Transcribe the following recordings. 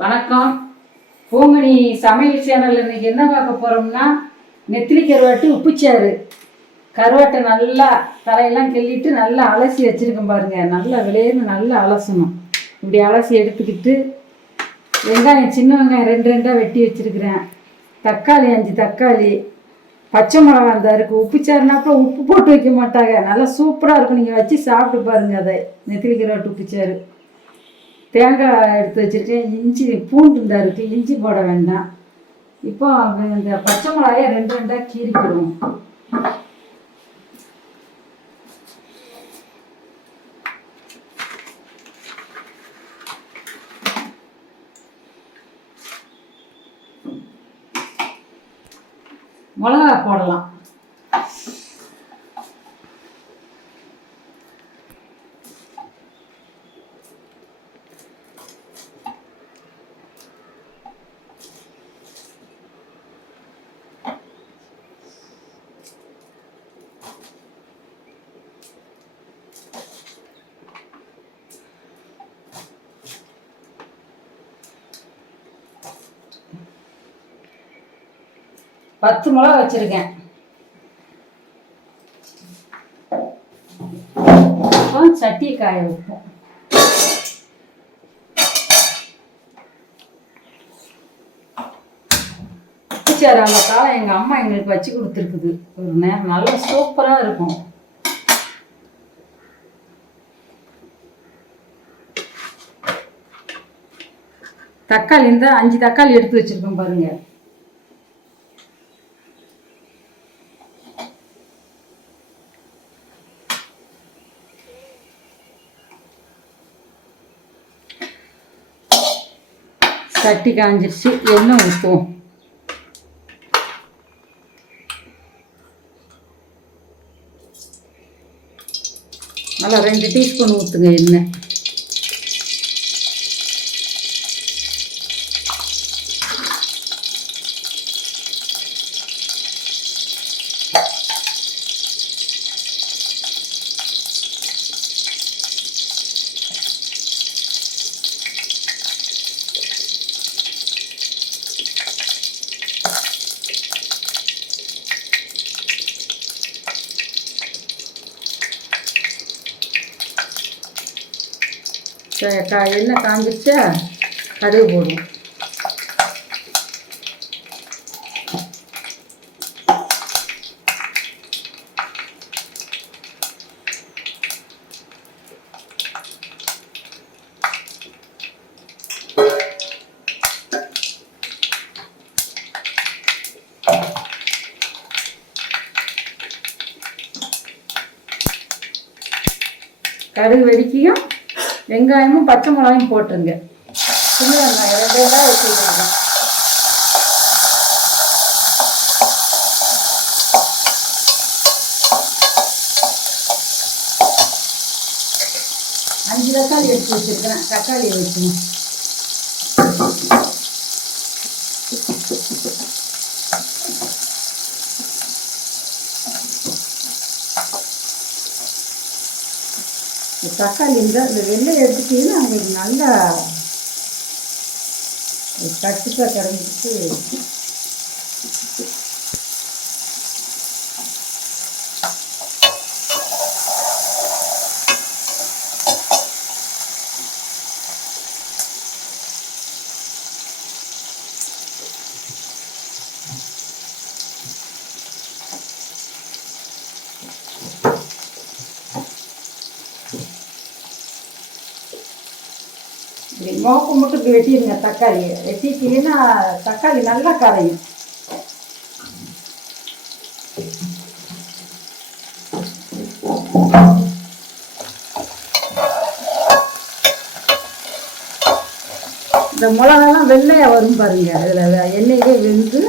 வணக்கம். பூங்கனி சமையல் சேனலில் இன்றைக்கி என்ன பார்க்க போகிறோம்னா, நெத்திலி கருவாட்டு உப்புச்சாறு. கருவாட்டை நல்லா தலையெல்லாம் கிள்ளிட்டு நல்லா அலசி வச்சுருக்கேன் பாருங்கள். நல்லா விளையன்னு நல்லா அலசணும். இப்படி அலசி எடுத்துக்கிட்டு வெங்காயம், சின்ன வெங்காயம் 2 வெட்டி வச்சுருக்கிறேன். தக்காளி 5 தக்காளி, பச்சை மிளகா அந்த இருக்குது. உப்புச்சாறுனாப்போ உப்பு போட்டு வைக்க மாட்டாங்க, நல்லா சூப்பராக இருக்கும். நீங்கள் வச்சு சாப்பிட்டு பாருங்கள். அதை நெத்திலி கருவாட்டு உப்புச்சாறு. தேங்காய் எடுத்து வச்சுருக்கேன். இஞ்சி, பூண்டு இந்த இருக்குது, இஞ்சி போட வேண்டாம். இப்போ இந்த பச்சை மிளகாயை 2 கீறிக்கிடுவோம். மிளகா போடலாம். பத்து மிளகா வச்சிருக்கேன். சட்டி காய வைப்போம். உப்புச்சாறு அந்த காலம் எங்கள் அம்மா எங்களுக்கு வச்சு கொடுத்துருக்குது. ஒரு நேரம் நல்லா சூப்பராக இருக்கும். தக்காளி இந்த 5 தக்காளி எடுத்து வச்சிருக்கோம் பாருங்க. சட்டி காஞ்சிருச்சு, எண்ணெய் ஊற்றுவோம். நல்லா 2 டீஸ்பூன் ஊற்றுங்க எண்ணெய். எண்ணெய் காஞ்சிருச்சா, கடுகு போடுவோம். கடுகு வெடிக்கையும் வெங்காயமும் பச்சை மிளகாயும் போட்டுருங்க. சின்ன வெங்காயம் 2 வச்சுருக்கேங்க. அஞ்சு தக்காளி எடுத்து வச்சுருக்கிறேன். தக்காளி வச்சுக்கணும். தக்காளி இந்த வெள்ளையை எடுத்துட்டீங்கன்னா அவங்களுக்கு நல்லா கட்டுக்காக கிடந்துட்டு இப்படி மோப்பு மட்டும் இப்படி வெட்டிடுங்க. தக்காளியை வெட்டிட்டீங்கன்னா தக்காளி நல்லா கரையும். இந்த மிளகாலாம் வெள்ளையாக வரும் பாருங்க. அதில் எண்ணெயிலே வெந்து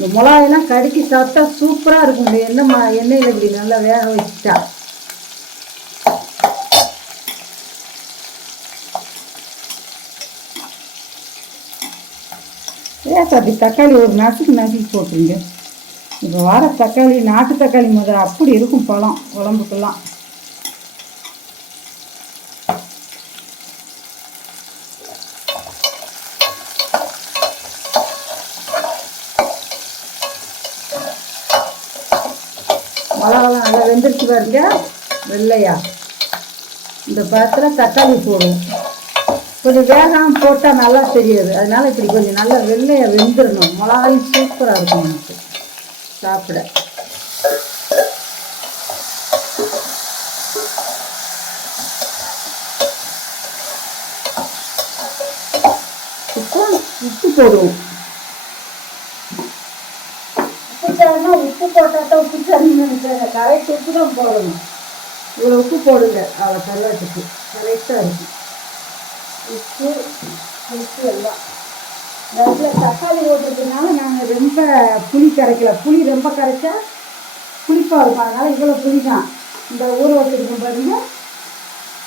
இந்த மிளகாயெல்லாம் கடிக்கி சாப்பிட்டா சூப்பராக இருக்கும். இந்த எண்ணெயில் இப்படி நல்லா வேக வச்சுட்டா. அப்படி தக்காளி ஒரு நசுக்கு போட்டுருங்க. இப்போ வர தக்காளி நாட்டு தக்காளி முதல் அப்படி இருக்கும் பழம் குழம்புக்கெல்லாம். மிளகாலாம் நல்லா வெந்துருச்சு பாருங்க, வெள்ளையா. இந்த பாத்திரம் தக்காளி போடுவோம். கொஞ்சம் வேகாமல் போட்டால் நல்லா தெரியாது, அதனால இப்படி கொஞ்சம் நல்லா வெள்ளையாக வெந்துடணும். மிளகாயும் சூப்பராக இருக்கும் நமக்கு சாப்பிட. இப்போ உப்பு போடுவோம். உப்பு சாருன்னா உப்பு போட்டால் தான் உப்பு சாருன்னு நினைக்கிறேன். கரெக்ட் உப்பு தான் போடணும். இவ்வளோ உப்பு போடுங்க, அவ்வளோ கருவாட்டுக்கு கரெக்டாக இருக்கும் உப்பு. உப்பு எல்லாம் அதில் தக்காளி ஓட்டுறதுனால நாங்கள் ரொம்ப புளி கரைக்கல. புளி ரொம்ப கரைச்சா புளிப்பாக இருக்கும், அதனால் இவ்வளோ புளி தான். இந்த ஊற வச்சுருக்கோம் பாருங்க,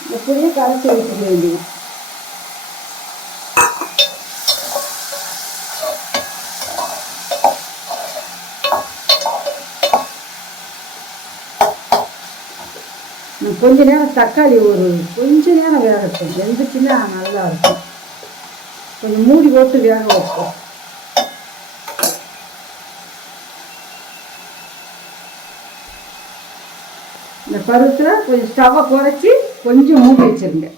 இந்த புளியை கரைச்சி ஊற்றிக்க வேண்டியது. கொஞ்ச நேரம் தக்காளி கொஞ்ச நேரம் வேகட்டும். வெந்துச்சுன்னா நல்லா இருக்கும். கொஞ்சம் மூடி போட்டு வேக வைப்போம். இந்த பருவத்தில் கொஞ்சம் ஸ்டவ்வை குறைச்சி கொஞ்சம் மூடி வச்சிருங்க.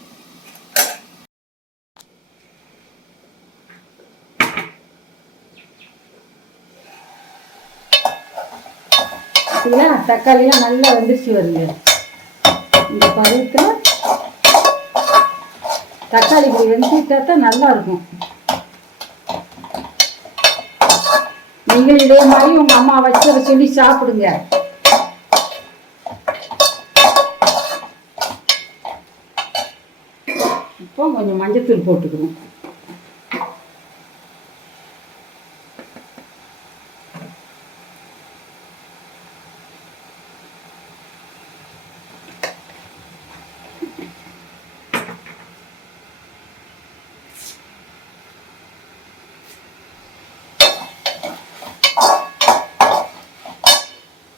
தக்காளிலாம் நல்லா வெந்துருச்சு வருங்க. இந்த பருவத்தில் தக்காளி இப்படி வெந்துட்டா தான் நல்லா இருக்கும். நீங்கள் இதே மாதிரி உங்கள் அம்மா வச்சு சொல்லி சாப்பிடுங்க. இப்போ கொஞ்சம் மஞ்சத்தூள் போட்டுக்கணும்.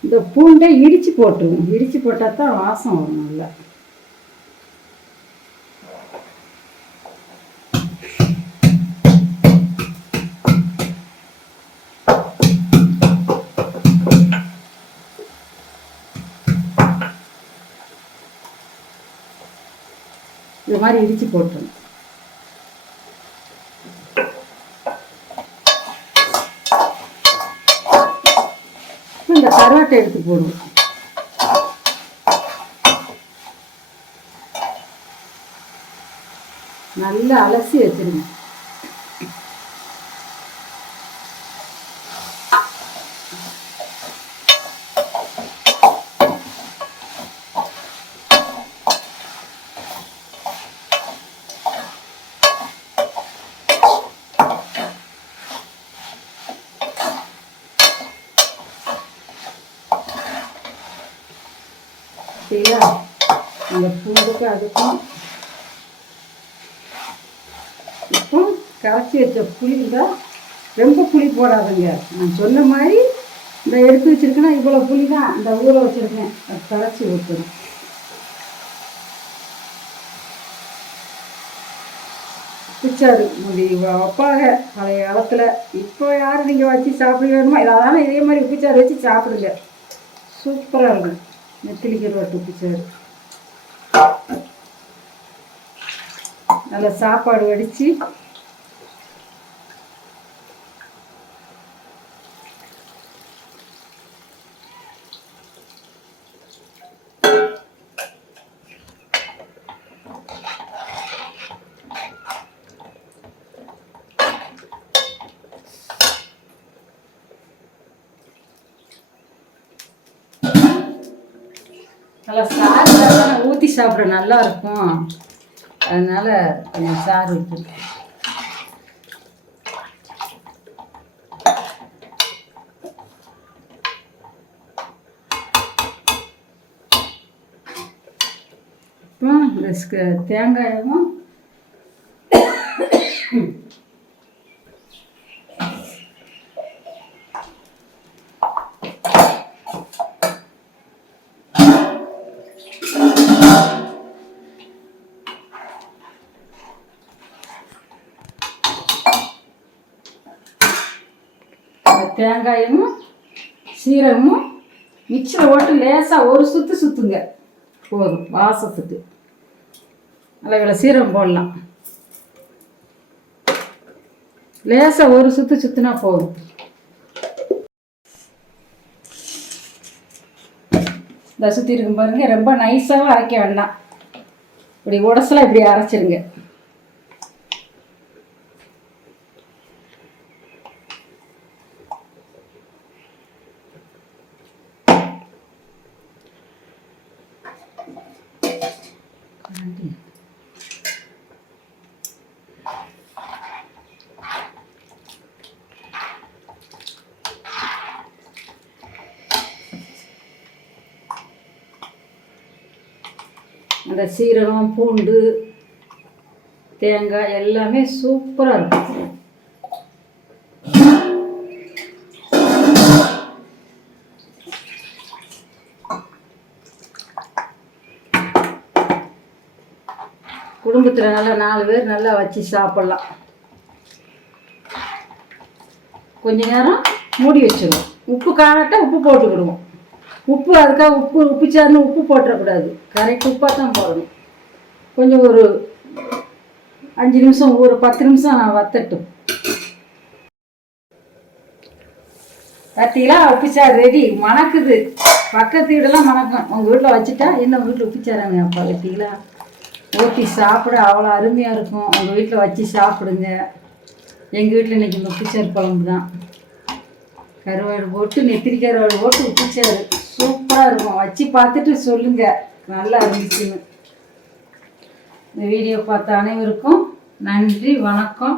இந்த பூண்டை இடித்து போட்டுருவோம். இடித்து போட்டால் தான் வாசம் வரும் நல்லா. இது மாதிரி இடித்து போட்டுருவோம். இந்த கருவாட்டை எடுத்து போடுவோம். நல்லா அலசி வச்சிருங்க. சரியா? அந்த பூண்டுக்கு அதுக்கும் இப்போ கரைச்சி வச்ச புளி தான். ரொம்ப புளி போடாதுங்க. நான் சொன்ன மாதிரி இந்த எடுத்து வச்சுருக்கேன்னா இவ்வளோ புளி தான் இந்த ஊற வச்சுருக்கேன். அது கரைச்சி ஊற்றணும். பிச்சாரு முடி வைப்பாங்க பழைய காலத்தில். இப்போ யாரும் நீங்கள் வச்சு சாப்பிடுவேணுமா? இதான இதே மாதிரி உப்புச்சாறு வச்சு சாப்பிடுங்க, சூப்பராக இருக்கும். நெத்திலி கருவாட்டு உப்புச்சாறு. நல்லா சாப்பாடு வடித்து நல்லா சாறு ஊற்றி சாப்பிட நல்லா இருக்கும். அதனால கொஞ்சம் சாறு ஊற்றிருக்கேன். இப்போ இந்த தேங்காயும் தேங்காயும் சீரகமும் மிக்சியில் போட்டு லேசாக ஒரு சுற்று சுற்றுங்க போதும். வாசத்துக்கு அதில் சீரகம் போடலாம். லேசாக ஒரு சுற்று சுற்றினா போதும். இந்த சுற்றி இருக்கும் பாருங்க. ரொம்ப நைஸாகவும் அரைக்க வேண்டாம். இப்படி உடசலாக இப்படி அரைச்சிருங்க. அந்த சீரகம் பூண்டு தேங்காய் எல்லாமே சூப்பராக இருக்கும். குடும்பத்தில் நல்லா 4 பேர் நல்லா வச்சு சாப்பிட்லாம். கொஞ்ச நேரம் மூடி வச்சிடுவோம். உப்பு காணாட்டா உப்பு போட்டுக்கிடுவோம். உப்பு அதுக்காக உப்பு சார்னு உப்பு போட்டுறக்கூடாது. கரெக்ட் உப்பாக தான் போடணும். கொஞ்சம் ஒரு 5 நிமிஷம் ஒரு 10 நிமிஷம் வத்தட்டும். பார்த்தீங்களா உப்புச்சாறு ரெடி. மணக்குது. பக்கத்து வீடெல்லாம் மணக்கும். உங்கள் வீட்டில் வச்சுட்டா என்ன உங்கள் வீட்டில் உப்புச்சாராங்க அப்பா பார்த்தீங்களா? ஊற்றி சாப்பிட அவ்வளோ அருமையாக இருக்கும். உங்கள் வீட்டில் வச்சு சாப்பிடுங்க. எங்கள் வீட்டில் இன்றைக்கி இந்த உப்புச்சாறு குழம்பு தான். கருவாடு போட்டு நெத்திரி கருவாடு போட்டு உப்புச்சாறு சூப்பராக இருக்கும். வச்சு பார்த்துட்டு சொல்லுங்கள் நல்லா இருந்துச்சுன்னு. இந்த வீடியோ பார்த்த அனைவருக்கும் நன்றி, வணக்கம்.